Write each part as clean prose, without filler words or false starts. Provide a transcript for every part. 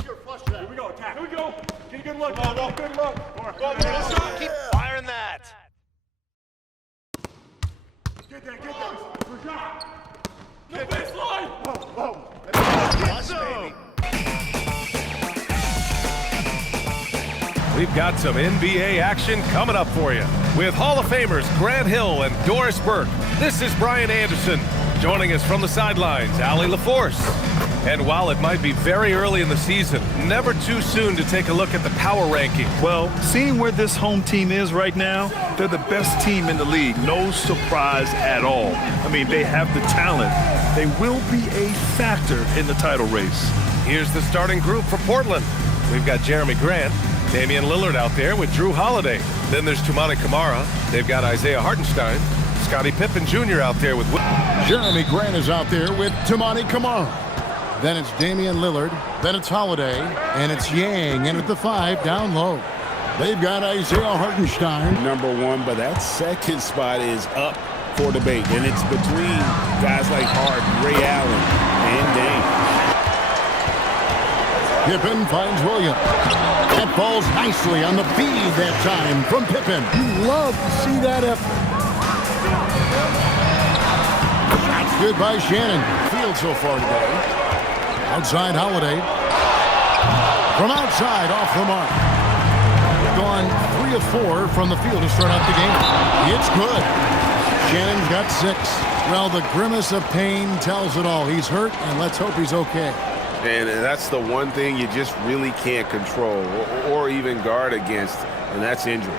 Here we go, attack. Here we go. Get a good look. Good look. Keep firing that. Get that. Good shot. The baseline. Whoa. Yes, baby. We've got some NBA action coming up for you with Hall of Famers Grant Hill and Doris Burke. This is Brian Anderson. Joining us from the sidelines, Allie LaForce. And while it might be very early in the season, never too soon to take a look at the power ranking. Well, seeing where this home team is right now, they're the best team in the league. No surprise at all. I mean, they have the talent. They will be a factor in the title race. Here's the starting group for Portland. We've got Jeremy Grant, Damian Lillard out there with Drew Holiday. Then there's Toumani Camara. They've got Isaiah Hartenstein. Scottie Pippen Jr. out there with... Jeremy Grant is out there with Toumani Camara. Then it's Damian Lillard. Then it's Holiday. And it's Yang in at the 5 down low. They've got Isaiah Hartenstein. #1, but that second spot is up for debate. And it's between guys like Harden, Ray Allen, and Dame. Pippen finds Williams. That falls nicely on the feed that time from Pippen. You love to see that effort. Shots good by Shannon. Field so far today. Outside Holiday. From outside, off the mark. Gone 3 of 4 from the field to start out the game. It's good. Shannon's got 6. Well, the grimace of pain tells it all. He's hurt, and let's hope he's okay. And that's the one thing you just really can't control or even guard against, and that's injury.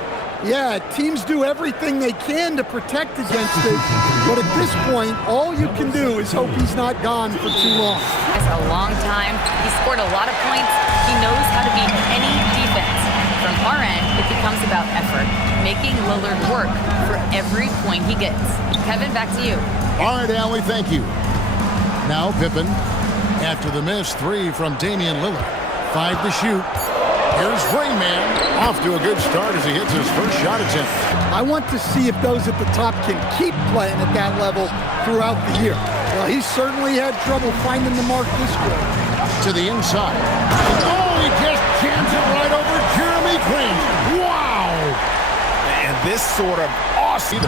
Yeah, teams do everything they can to protect against it, but at this point, all you can do is hope he's not gone for too long. It's a long time. He scored a lot of points. He knows how to beat any defense. From our end, it becomes about effort, making Lillard work for every point he gets. Kevin, back to you. All right, Allie, thank you. Now Pippen, after the missed 3 from Damian Lillard. 5 to shoot. Here's Rainman, off to a good start as he hits his first shot attempt. I want to see if those at the top can keep playing at that level throughout the year. Well, he certainly had trouble finding the mark this quarter. To the inside. Oh, he just jams it right over Jeremy Grant. Wow! And this sort of awesome.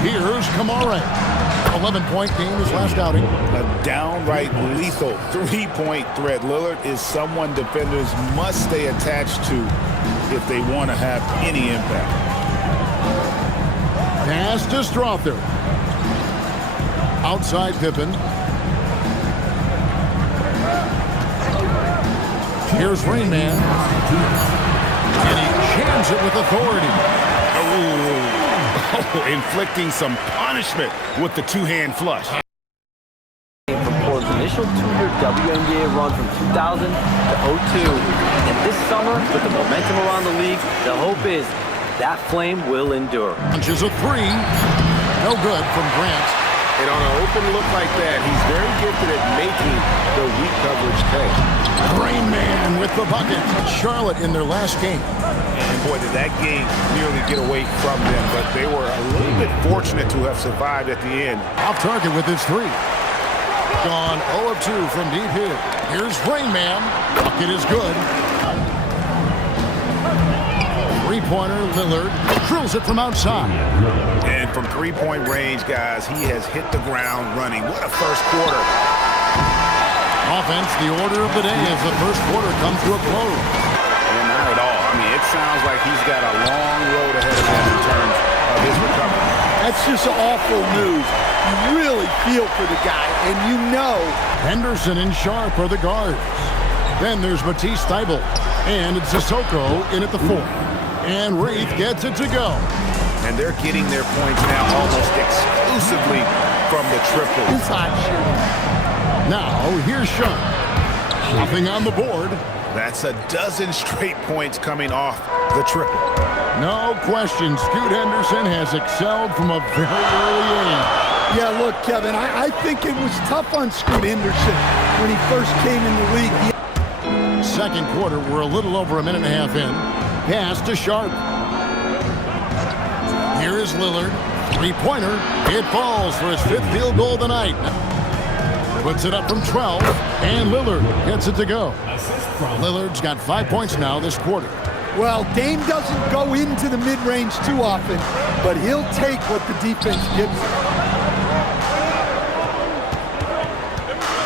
Here's Camara. 11-point game his last outing. A downright lethal 3-point threat. Lillard is someone defenders must stay attached to if they want to have any impact. Pass to Strother. Outside Pippen. Here's Rainman. And he jams it with authority. Oh, inflicting some punishment with the two-hand flush. From Portland's initial 2-year WNBA run from 2000 to 02. And this summer, with the momentum around the league, the hope is that flame will endure. Punches a 3. No good from Grant. And on an open look like that, he's very gifted at making the weak coverage pay. Rainman with the bucket. Charlotte in their last game. And boy, did that game nearly get away from them, but they were a little bit fortunate to have survived at the end. Off target with his 3. Gone 0 of 2 from deep here. Here's Rainman. Bucket is good. 3-pointer Lillard drills it from outside. And from 3-point range, guys, he has hit the ground running. What a first quarter. Offense, the order of the day as the first quarter comes to a close. And not at all. I mean, it sounds like he's got a long road ahead of him in terms of his recovery. That's just awful news. You really feel for the guy, and you know. Henderson and Sharp are the guards. Then there's Matisse Thybulle. And it's Sissoko in at the 4. And Wraith gets it to go. And they're getting their points now almost exclusively from the triple. It's hot shooting. Now, here's Sharp. Nothing on the board. That's a dozen straight points coming off the triple. No question, Scoot Henderson has excelled from a very early age. Yeah, look, Kevin, I think it was tough on Scoot Henderson when he first came in the league. Second quarter, we're a little over a minute and a half in. Pass to Sharp. Here is Lillard. 3-pointer. It falls for his 5th field goal of the night. Puts it up from 12, and Lillard gets it to go. Lillard's got 5 points now this quarter. Well, Dame doesn't go into the mid-range too often, but he'll take what the defense gives him.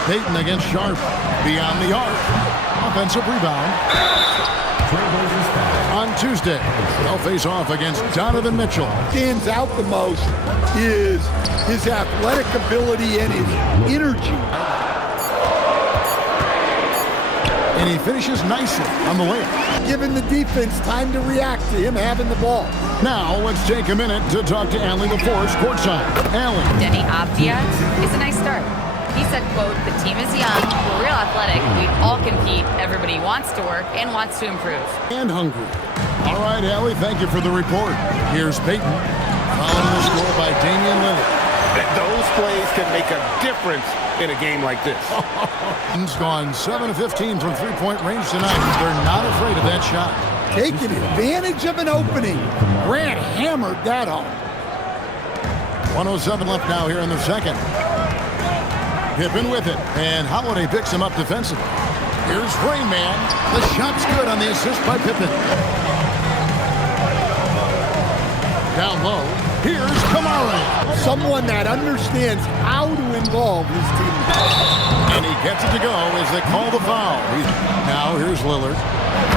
Payton against Sharp, beyond the arc. Offensive rebound. On Tuesday, they'll face off against Donovan Mitchell. Stands out the most is his athletic ability and his energy. And he finishes nicely on the layup. Giving the defense time to react to him having the ball. Now, let's take a minute to talk to Allie LaForce courtside. Allie. Denny Abdia is a nice start. He said, quote, "The team is young, we're real athletic, we all compete, everybody wants to work and wants to improve." And hungry. All right, Allie, thank you for the report. Here's Payton, following the score by Damian Lillard. Those plays can make a difference in a game like this. He's gone 7 of 15 from three-point range tonight. They're not afraid of that shot. Taking advantage of an opening. Grant hammered that home. 1:07 left now here in the second. Pippen with it, and Holiday picks him up defensively. Here's Rain Man. The shot's good on the assist by Pippen. Down low, here's Kamara. Someone that understands how to involve his team. And he gets it to go as they call the foul. Now here's Lillard.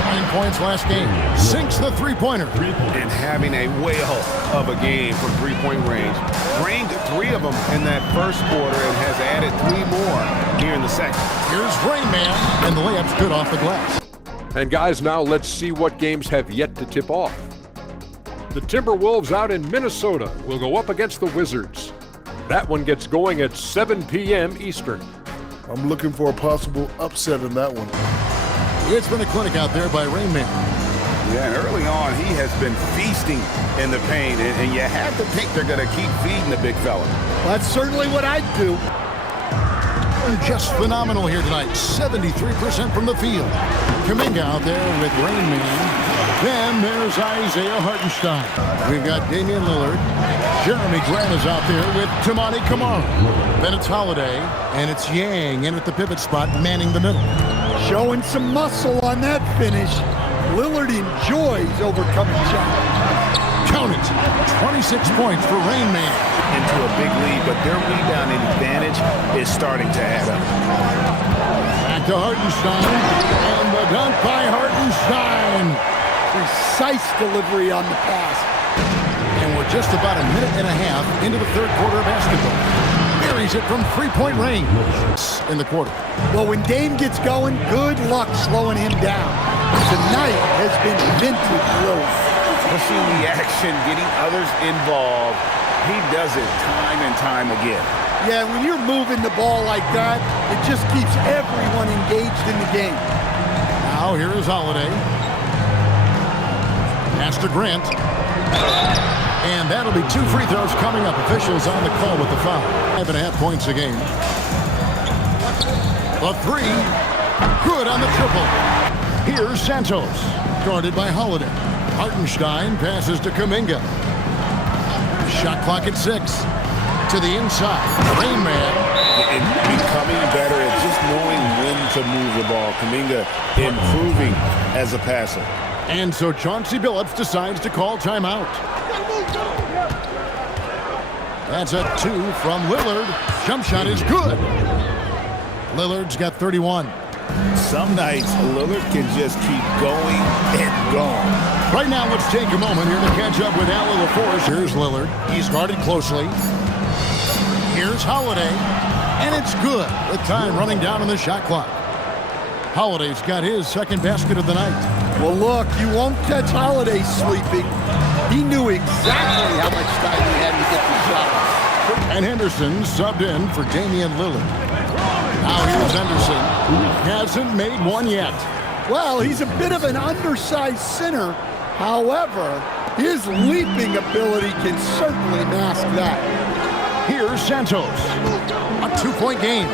9 points last game. Sinks the three-pointer. And having a whale of a game from three-point range. Drained 3 of them in that first quarter and has added 3 more here in the second. Here's Rain Man, and the layup's good off the glass. And guys, now let's see what games have yet to tip off. The Timberwolves out in Minnesota will go up against the Wizards. That one gets going at 7 p.m. Eastern. I'm looking for a possible upset in that one. It's been a clinic out there by Rain Man. Yeah, and early on, he has been feasting in the paint, and you have to think they're going to keep feeding the big fella. That's certainly what I'd do. Just phenomenal here tonight. 73% from the field. Kuminga out there with Rain Man. Then there's Isaiah Hartenstein. We've got Damian Lillard. Jeremy Grant is out there with Tamani Kamara. Then it's Holiday, and it's Yang in at the pivot spot, manning the middle. Showing some muscle on that finish. Lillard enjoys overcoming shots. Count it. 26 points for Rain Man. Into a big lead, but their rebounding advantage is starting to add up. Back to Hartenstein, and the dunk by Hartenstein. Precise delivery on the pass. And we're just about a minute and a half into the third quarter of basketball. Buries it from three-point range in the quarter. Well, when Dame gets going, good luck slowing him down. Tonight has been vintage Lillard. Pushing the action, getting others involved. He does it time and time again. Yeah, when you're moving the ball like that, it just keeps everyone engaged in the game. Now here is Holiday. Pass to Grant. And that'll be 2 free throws coming up. Officials on the call with the foul. 5.5 points a game. A 3. Good on the triple. Here's Santos. Guarded by Holiday. Hartenstein passes to Kuminga. Shot clock at 6. To the inside. Rain Man. And becoming better at just knowing when to move the ball. Kuminga improving as a passer. And so Chauncey Billups decides to call timeout. That's a 2 from Lillard. Jump shot is good. Lillard's got 31. Some nights, Lillard can just keep going and going. Right now, let's take a moment here to catch up with Allie LaForce. Here's Lillard. He's guarded closely. Here's Holiday. And it's good with time running down on the shot clock. Holiday's got his second basket of the night. Well, look, you won't catch Holiday sleeping. He knew exactly how much time he had to get the shot. And Henderson subbed in for Damian Lillard. Now here's Henderson, who hasn't made one yet. Well, he's a bit of an undersized center. However, his leaping ability can certainly mask that. Here's Santos. A 2-point game.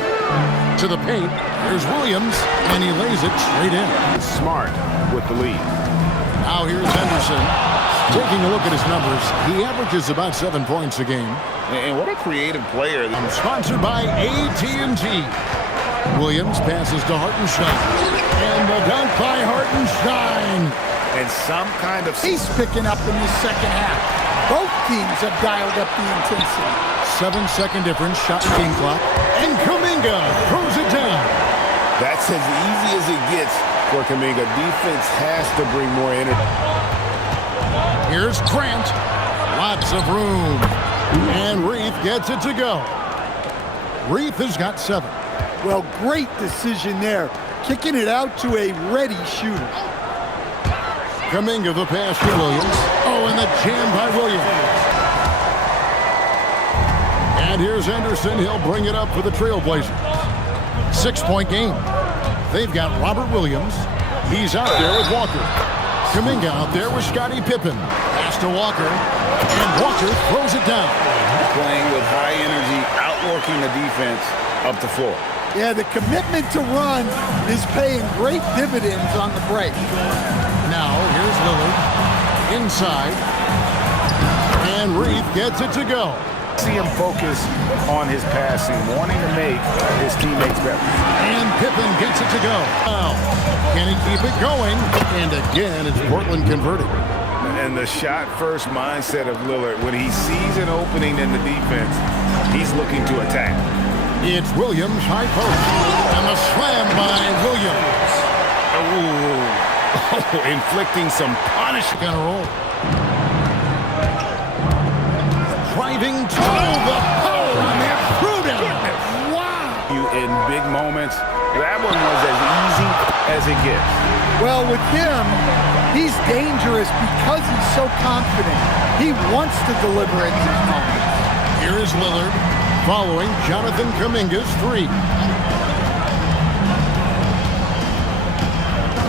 To the paint. Here's Williams, and he lays it straight in. Smart with the lead. Now here's Henderson. Taking a look at his numbers, he averages about 7 points a game. And what a creative player. Sponsored by AT&T. Williams passes to Hartenstein. And the dunk by Hartenstein. And some kind of... He's picking up in the second half. Both teams have dialed up the intensity. 7-second difference, shot game clock. And Kuminga throws it down. That's as easy as it gets for Kuminga. Defense has to bring more energy. Here's Grant. Lots of room. And Reith gets it to go. Reith has got 7. Well, great decision there. Kicking it out to a ready shooter. Kuminga the pass to Williams. Oh, and the jam by Williams. And here's Anderson. He'll bring it up for the Trailblazers. 6-point game. They've got Robert Williams. He's out there with Walker. Kuminga out there with Scottie Pippen. Pass to Walker. And Walker throws it down. Playing with high energy, outworking the defense up the floor. Yeah, the commitment to run is paying great dividends on the break. Now, here's Lillard. Inside. And Reith gets it to go. See him focus on his passing, wanting to make his teammates better. And Pippen gets it to go. Now, can he keep it going? And again, it's Portland converting. And the shot-first mindset of Lillard, when he sees an opening in the defense, he's looking to attack. It's Williams, high post. And the slam by Williams. Oh, inflicting some punishment. Gonna roll. Driving to the hole, and they're through down. Wow. In big moments, that one was as easy as it gets. Well, with him, he's dangerous because he's so confident. He wants to deliver in these moments. Here is Lillard following Jonathan Kuminga's 3.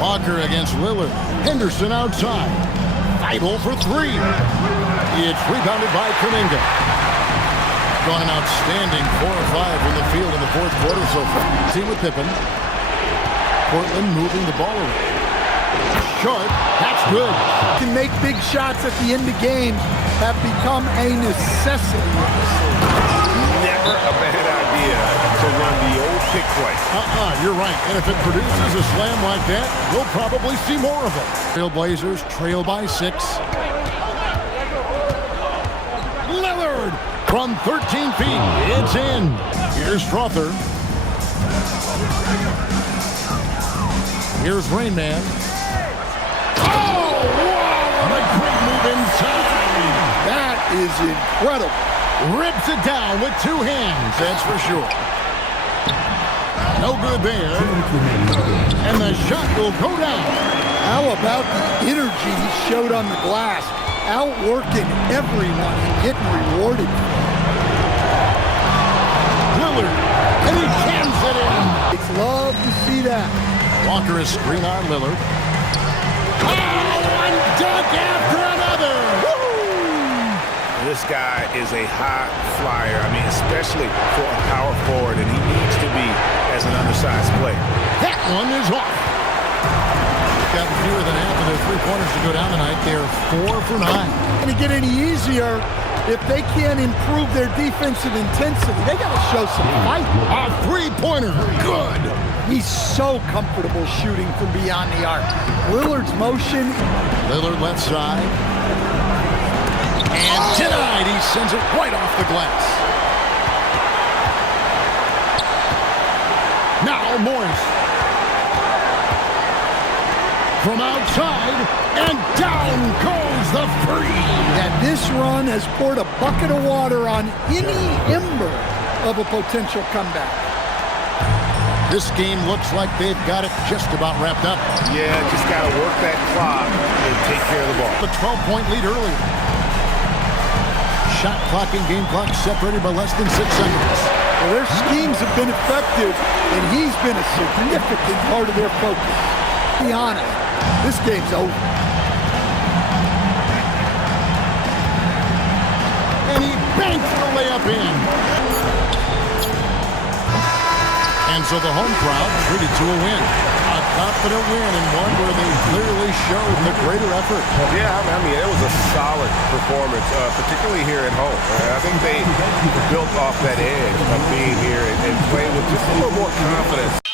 Walker against Lillard. Henderson outside. Idle for 3. It's rebounded by Kuminga. Gone an outstanding 4 or 5 from the field in the fourth quarter so far. See with Pippen. Portland moving the ball away. Short. That's good. Can make big shots at the end of games have become a necessity. Never a bad idea to run the old pick play. You're right. And if it produces a slam like that, we'll probably see more of it. Trailblazers trail by 6. Lillard from 13 feet. It's in. Here's Strother. Here's Rain Man. Oh, wow! What a great move inside. That is incredible. Rips it down with 2 hands, that's for sure. No good there. And the shot will go down. How about the energy he showed on the glass? Outworking everyone and getting rewarded. Lillard, and he jams it in. It's love to see that. Walker is screen on Lillard. Oh, one dunk after another. This guy is a high flyer. I mean, especially for a power forward, and he needs to be as an undersized player. That one is off. Got fewer than half of their 3-pointers to go down tonight. They're 4 for 9. Going to get any easier if they can't improve their defensive intensity. They got to show some fight. A 3-pointer. Good. He's so comfortable shooting from beyond the arc. Lillard's motion. Lillard left side. And denied. He sends it right off the glass. Now Morris. From outside, and down goes the 3. And this run has poured a bucket of water on any ember of a potential comeback. This game looks like they've got it just about wrapped up. Yeah, just got to work that clock and take care of the ball. The 12-point lead earlier. Shot clock and game clock separated by less than 6 seconds. Well, their schemes have been effective, and he's been a significant part of their focus. Be honest, this game's over. And he banks the layup in. And so the home crowd treated to a win. A confident win and one where they clearly showed the greater effort. Yeah, I mean, it was a solid performance, particularly here at home. I think they built off that edge of being here and playing with just a little more confidence.